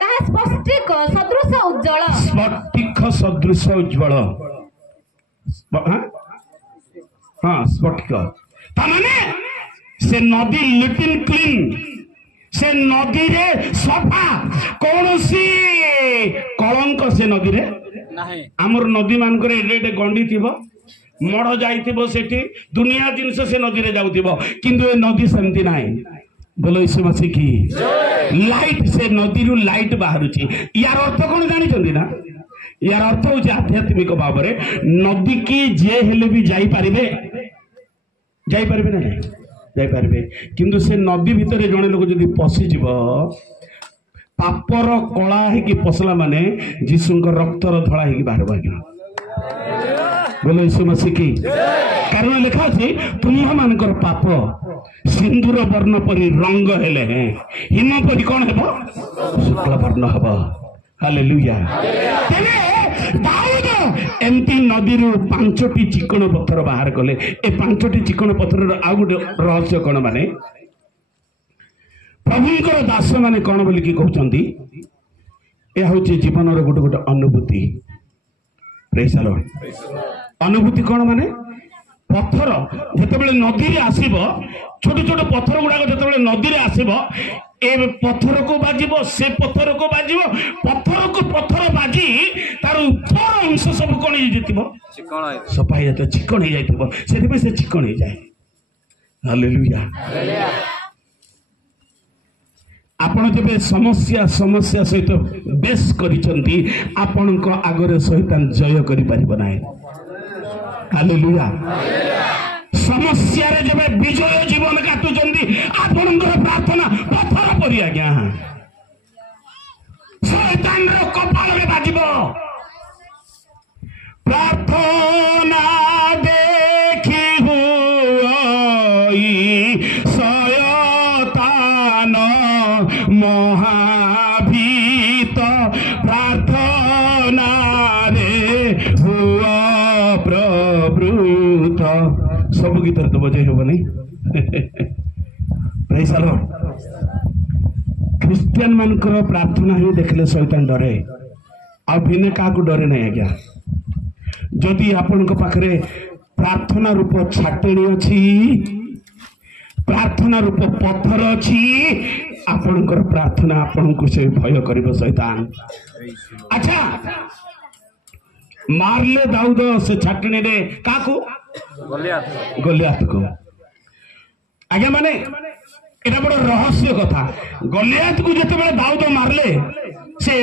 ତାହା ସ୍ଫଟିକ ସଦୃଶ ଉଜ୍ଜଳ, ସ୍ଫଟିକ ସଦୃଶ ଉଜ୍ଜଳ। ସ୍ଫଟିକ ତାମାନେ ସେ ନଦୀ ଲିଟିଲ କ୍ଲିନ୍, ସେ ନଦୀରେ ସଫା, କୌଣସି କଳଙ୍କ ସେ ନଦୀରେ ନାହିଁ। ଆମର ନଦୀ ମାନଙ୍କରେ ଏଡେ ଏଡେ ଗଣ୍ଡି ଥିବ, ମଡ଼ ଯାଇଥିବ, ସେଠି ଦୁନିଆ ଜିନିଷ ସେ ନଦୀରେ ଯାଉଥିବ, କିନ୍ତୁ ଏ ନଦୀ ସେମିତି ନାହିଁ। ବୋଲ ଯୀଶୁ ମସିହ କି ଲାଇଟ୍, ସେ ନଦୀରୁ ଲାଇଟ୍ ବାହାରୁଛି। ୟାର ଅର୍ଥ କଣ ଜାଣିଛନ୍ତି ନା? ୟାର ଅର୍ଥ ହଉଛି ଆଧ୍ୟାତ୍ମିକ ଭାବରେ ନଦୀ କି ଯିଏ ହେଲେ ବି ଯାଇପାରିବେ, ଯାଇପାରିବେ ନା ନାହିଁ? ଯାଇପାରିବେ। କିନ୍ତୁ ସେ ନଦୀ ଭିତରେ ଜଣେ ଲୋକ ଯଦି ପଶିଯିବ, ପାପର କଳା ହେଇକି ପଶିଲା ମାନେ ଯୀଶୁଙ୍କ ରକ୍ତର ଧଳା ହେଇକି ବାହାରିବ ଆଜ୍ଞା। ବୋଲ ଯୀଶୁ ମସିହ କି। କାରଣ ଲେଖା ଅଛି, ତୁମ୍ଭମାନଙ୍କର ପାପ ସିନ୍ଦୁର ବର୍ଣ୍ଣ ପରି ରଙ୍ଗ ହେଲେ ହିମ ପରି କଣ ହେବ? ଶୁକ୍ଳ ବର୍ଣ୍ଣ ହେବ। ହାଲେଲୁୟା। ତେବେ ଦାଉଦ ଏମିତି ନଦୀରୁ 5ଟି ଚିକଣ ପଥର ବାହାର କଲେ। ଏ 5ଟି ଚିକଣ ପଥରର ଆଉ ଗୋଟେ ରହସ୍ୟ କଣ, ମାନେ ପ୍ରଭୁଙ୍କର ଦାସ ମାନେ କଣ ବୋଲିକି କହୁଛନ୍ତି, ଏହା ହଉଛି ଜୀବନର ଗୋଟେ ଗୋଟେ ଅନୁଭୂତି। ପ୍ରେଜ୍ ଦ ଲର୍ଡ। ଅନୁଭୂତି କଣ ମାନେ? ପଥର ଯେତେବେଳେ ନଦୀରେ ଆସିବ, ଛୋଟ ଛୋଟ ପଥର ଗୁଡାକ ଯେତେବେଳେ ନଦୀରେ ଆସିବ, ଏ ପଥରକୁ ବାଜିବ, ସେ ପଥରକୁ ବାଜିବ, ପଥରକୁ ପଥର ବାଜି ତାର ଉପର ଅଂଶ ସବୁ କଣ ହେଇଯାଇଥିବ? ସଫା ହେଇଯାଇଥିବ, ଚିକଣ ହେଇଯାଇଥିବ। ସେଥିପାଇଁ ସେ ଚିକଣ ହେଇଯାଏ। ହାଲେଲୁୟା। ଆପଣ ଯେବେ ସମସ୍ୟା ସହିତ ବେଶ କରିଛନ୍ତି, ଆପଣଙ୍କ ଆଗରେ ଶୈତାନ ଜୟ କରିପାରିବ ନାହିଁ। ହାଲେଲୁୟା। ସମସ୍ୟାରେ ଯେବେ ବିଜୟ ଜୀବନ କାଟୁଛନ୍ତି, ଆପଣଙ୍କର ପ୍ରାର୍ଥନା ପଥର ପରି ଆଜ୍ଞା। ଶୈତାନର କପାଳରେ ବାଜିବ। প্রার্থনা দেখি হুই শয়তান মহাভীত প্রার্থনা রে হুয় প্রবৃত। ସବୁ ଗୀତରେ ତ ବଜେଇ ହବନି। ପ୍ରେଜ୍ ଦ ଲର୍ଡ। ଖ୍ରୀଷ୍ଟିଆନ ମାନଙ୍କର ପ୍ରାର୍ଥନା ହିଁ ଦେଖିଲେ ଶୈତାନ ଡରେ, ଆଉ ଭିନେ କାହାକୁ ଡରେ ନାହିଁ ଆଜ୍ଞା। ଯଦି ଆପଣଙ୍କ ପାଖରେ ପ୍ରାର୍ଥନା ରୂପ ଛାଟେଣି ଅଛି, ପ୍ରାର୍ଥନା ରୂପ ପଥର ଅଛି, ଆପଣଙ୍କର ପ୍ରାର୍ଥନା ଆପଣଙ୍କୁ ସେ ଭୟ କରିବ ଶୈତାନ। ଆଚ୍ଛା, ମାରିଲେ ଦାଉଦ ସେ ଛାଟେଣିରେ କାହାକୁ? ଗଲିଆତକୁ। ଆଜ୍ଞା ମାନେ এটা বড় রহস্য কথা। গলিয়াতକୁ যেତେବେଳେ ଦାଉଦ ମାରିଲେ ସେ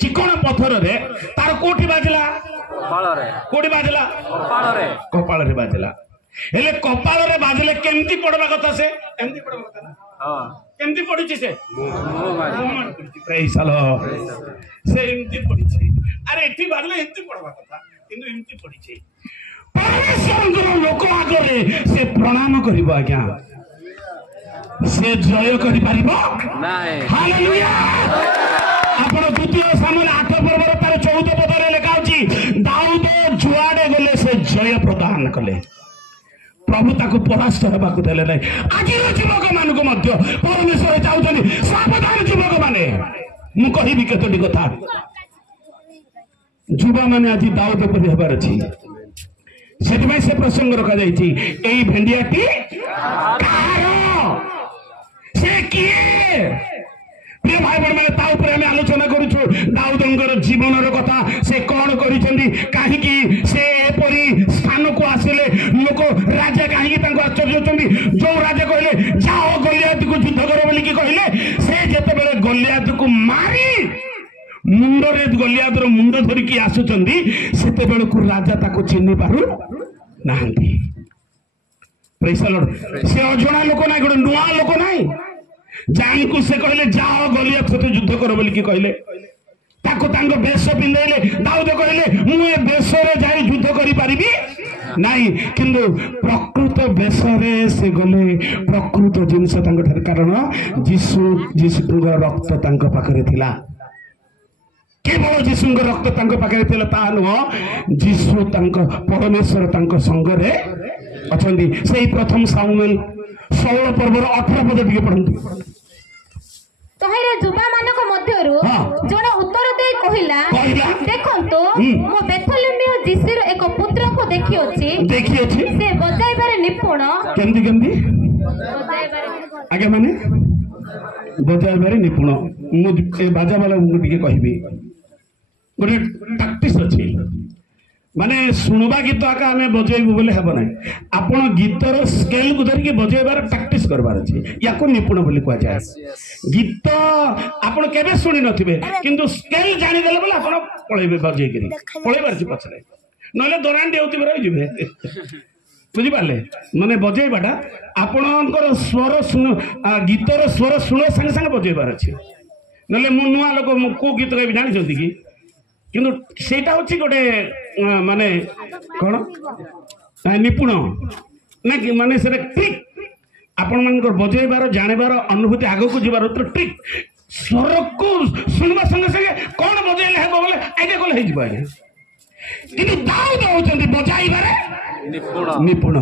ଚିକଣ ପଥରରେ ତାର କୋଉଠି ବାଜିଲା? କୋଉଠି ବାଜିଲା? କପାଳରେ ବାଜିଲା। ହେଲେ କପାଳରେ ବାଜିଲେ କେମିତି ପଡବା କଥା? ସେ ଏମିତି ପଡବା କଥା ନା? କେମିତି ପଡିଛି? ସେ ପ୍ରେଜ୍ ଦ ଲର୍ଡ। ସେ ଏମିତି ପଡିଛି। ଆରେ ଏଠି ବାଜିଲେ ଏମିତି ପଡବା କଥା, କିନ୍ତୁ ଏମିତି ପଡିଛି। ପରମେଶ୍ୱରଙ୍କର ଲୋକ ଆଗରେ ସେ ପ୍ରଣାମ କରିବ ଆଜ୍ଞା, ସେ ଜୟ କରିପାରିବ ହାଲେଲୁୟା। ଆପଣ ଦ୍ୱିତୀୟ ସାମୁଏଲ 8 ପର୍ବର ତାର 14 ପଦରେ ଲେଖା ଅଛି, ଦାଉଦ ଯୁଆଡେ ଗଲେ ସେ ଜୟ ପ୍ରଦାନ କଲେ, ପ୍ରଭୁ ତାକୁ ପରାସ୍ତ ହେବାକୁ ଦେଲେ ନାହିଁ। ଆଜିର ଯୁବକ ମାନଙ୍କୁ ମଧ୍ୟ ପରମେଶ୍ୱର ଚାହୁଁଛନ୍ତି, ସାବଧାନ ଯୁବକ ମାନେ। ମୁଁ କହିବି କେତୋଟି କଥା। ଯୁବା ମାନେ ଆଜି ଦାଉଦ ପରି ହେବାର ଅଛି, ସେଥିପାଇଁ ସେ ପ୍ରସଙ୍ଗ ରଖାଯାଇଛି। ଏଇ ଭେଣ୍ଡିଆଟି କାହାର? ସେ କିଏ? প্রিয় ভাই বোন মানে তা উপরে আমি আলোচনা করুছু। দাউদଙ୍କର জীবনର କଥା, ସେ କଣ କରିଛନ୍ତି, କାହିଁକି ସେ ଏପରି ସ୍ଥାନକୁ ଆସିଲେ, ଲୋକ ରାଜା କାହିଁକି ତାଙ୍କୁ ଆଶ୍ଚର୍ଯ୍ୟ ହେଉଛନ୍ତି। ଯୋଉ ରାଜା କହିଲେ ଯାଅ ଗଲିଆତକୁ ଯୁଦ୍ଧ କର ବୋଲିକି କହିଲେ, ସେ ଯେତେବେଳେ ଗଲିଆତକୁ ମାରି ମୁଣ୍ଡରେ ଗଲିଆତର ମୁଣ୍ଡ ଧରିକି ଆସୁଛନ୍ତି, ସେତେବେଳକୁ ରାଜା ତାକୁ ଚିହ୍ନି ପାରୁ ନାହାନ୍ତି। ପ୍ରେଜ୍ ଦ ଲର୍ଡ। ସେ ଅଜଣା ଲୋକ ନାହିଁ, ଗୋଟେ ନୂଆ ଲୋକ ନାହିଁ, ଯାହାକୁ ସେ କହିଲେ ଯାଅ ଗଲିଆତ ସହିତ ଯୁଦ୍ଧ କର ବୋଲିକି କହିଲେ। ତାକୁ ତାଙ୍କ ବେଶ ପିନ୍ଧେଇଲେ। ଦାଉଦ କହିଲେ ମୁଁ ଏ ବେଶରେ ଯାଇ ଯୁଦ୍ଧ କରିପାରିବି ନାହିଁ, କିନ୍ତୁ ପ୍ରକୃତ ବେଶରେ ସେ ଗଲେ, ପ୍ରକୃତ ଜିନିଷ ତାଙ୍କ ଠାରେ, କାରଣ ଯୀଶୁଙ୍କ ରକ୍ତ ତାଙ୍କ ପାଖରେ ଥିଲା। କେବଳ ଯୀଶୁଙ୍କ ରକ୍ତ ତାଙ୍କ ପାଖରେ ଥିଲା ତାହା ନୁହଁ, ଯୀଶୁ ତାଙ୍କ ପରମେଶ୍ୱର ତାଙ୍କ ସଙ୍ଗରେ ଅଛନ୍ତି। ସେଇ ପ୍ରଥମ ସାମୁଏଲ 16 ପର୍ବର 18 ପଦ ଟିକେ ପଢନ୍ତୁ। ତହିଁରେ ଯୁବା ମାନଙ୍କ ମଧ୍ୟରୁ ଜଣେ ଉତ୍ତର ଦେଇ କହିଲା, ଦେଖନ୍ତୁ ମୁଁ ବେଥଲେହେମ ଯୀଶୁର ଏକ ପୁତ୍ରକୁ ଦେଖିଅଛି, ସେ ବଜାଇବାରେ ନିପୁଣ। କେମିତି ଆଜ୍ଞା ମାନେ ବଜାଇବାରେ ନିପୁଣ। ମୁଁ ଏ ବାଜା ବାଲାଙ୍କୁ ଟିକେ କହିବି, ଗୋଟେ ପ୍ରାକ୍ଟିସ୍ ଅଛି। ମାନେ ଶୁଣବା ଗୀତ ଆକା ଆମେ ବଜେଇବୁ ବୋଲେ ହେବ ନାହିଁ। ଆପଣ ଗୀତର ସ୍କେଲକୁ ଧରିକି ବଜେଇବାର ପ୍ରାକ୍ଟିସ୍ କରିବାର ଅଛି। ୟାକୁ ନିପୁଣ ବୋଲି କୁହାଯାଏ। ଗୀତ ଆପଣ କେବେ ଶୁଣି ନଥିବେ, କିନ୍ତୁ ସ୍କେଲ ଜାଣିଦେଲେ ବୋଲେ ଆପଣ ପଳେଇବେ, ବଜେଇକିରି ପଳେଇବାର ଅଛି ପଛରେ, ନହେଲେ ଦୋରାଣ୍ଡି ହେଉଥିବେ ରହିଯିବେ। ବୁଝିପାରିଲେ? ମାନେ ବଜେଇବାଟା ଆପଣଙ୍କର ସ୍ୱର ଗୀତର ସ୍ୱର ଶୁଣ ସାଙ୍ଗେ ସାଙ୍ଗେ ବଜେଇବାର ଅଛି। ନହେଲେ ମୁଁ ନୂଆ ଲୋକ, ମୁଁ କୋଉ ଗୀତ ଗାଇବି ଜାଣିଛନ୍ତି କି? କିନ୍ତୁ ସେଇଟା ହଉଛି ଗୋଟେ ମାନେ କଣ ନିପୁଣ ନା କି, ମାନେ ସେଟା ଟ୍ରିକ୍। ଆପଣମାନଙ୍କର ବଜେଇବାର, ଜାଣିବାର, ଅନୁଭୂତି ଆଗକୁ ଯିବାର ଟ୍ରିକ୍। ସ୍ୱରକୁ ଶୁଣିବା ସଙ୍ଗେ ସଙ୍ଗେ କଣ ବଜେଇଲେ ହେବ ବୋଲେ ଆଇଡିଆ କଲେ ହେଇଯିବ ଆଜ୍ଞା। କିନ୍ତୁ ଦାଉଦ ହଉଛନ୍ତି ବଜାଇବାରେ ନିପୁଣ।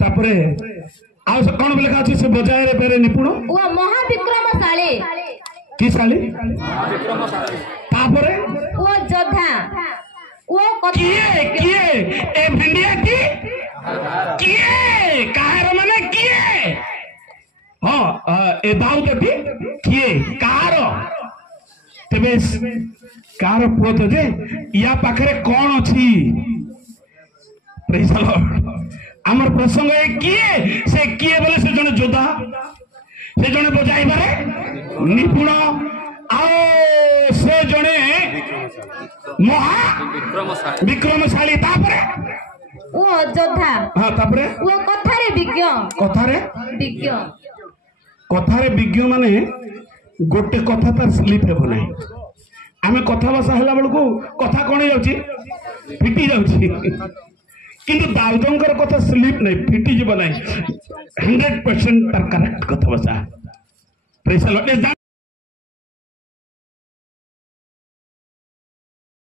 ତାପରେ ଆଉ କଣ ଲେଖା ଅଛି? ସେ ବଜାଇବାରେ ନିପୁଣ ଓ ମହାବିକ୍ରମଶାଳୀ। କି ଶାଳୀ? ତାପରେ ଓ ଯୋଦ୍ଧା। ଓ କିଏ? ଏ ଭେଣ୍ଡିଆଟି କିଏ? କାହାର? ମାନେ କିଏ? ହଁ, ଏ ଦାଉଦଟି କିଏ? କାହାର? ତେବେ କାହାର ପୁଅ ତ ଯେ ୟା ପାଖରେ କଣ ଅଛି? ପ୍ରେଜ୍ ଦ ଲର୍ଡ। ଆମର ପ୍ରସଙ୍ଗ ଏ କିଏ? ସେ କିଏ ବୋଲେ ସେ ଜଣେ ଯୋଦ୍ଧା, ସେ ଜଣେ ବଜାଇବାରେ ନିପୁଣ, ଆଉ ସେ ଜଣେ ମହା ବିକ୍ରମଶାଳୀ। ତାପରେ ଓ ଯୋଦ୍ଧା। ହଁ, ତାପରେ ଓ କଥାରେ ବିଜ୍ଞ। କଥାରେ ବିଜ୍ଞ। କଥାରେ ବିଜ୍ଞ ମାନେ ଗୋଟେ କଥା ତାର ସ୍ଲିପ୍ ହେବ ନାହିଁ। ଆମେ କଥା ଭାଷା ହେଲା ବେଳକୁ କଥା କଣ ହେଇଯାଉଛି? ଫିଟି ଯାଉଛି କିନ୍ତୁ ଦାଉଦଙ୍କର କଥା ସ୍ଲିପ୍ ନାହିଁ ଫିଟିଯିବ ନାହିଁ 100% ତାର କରେକ୍ଟ କଥା ବସା।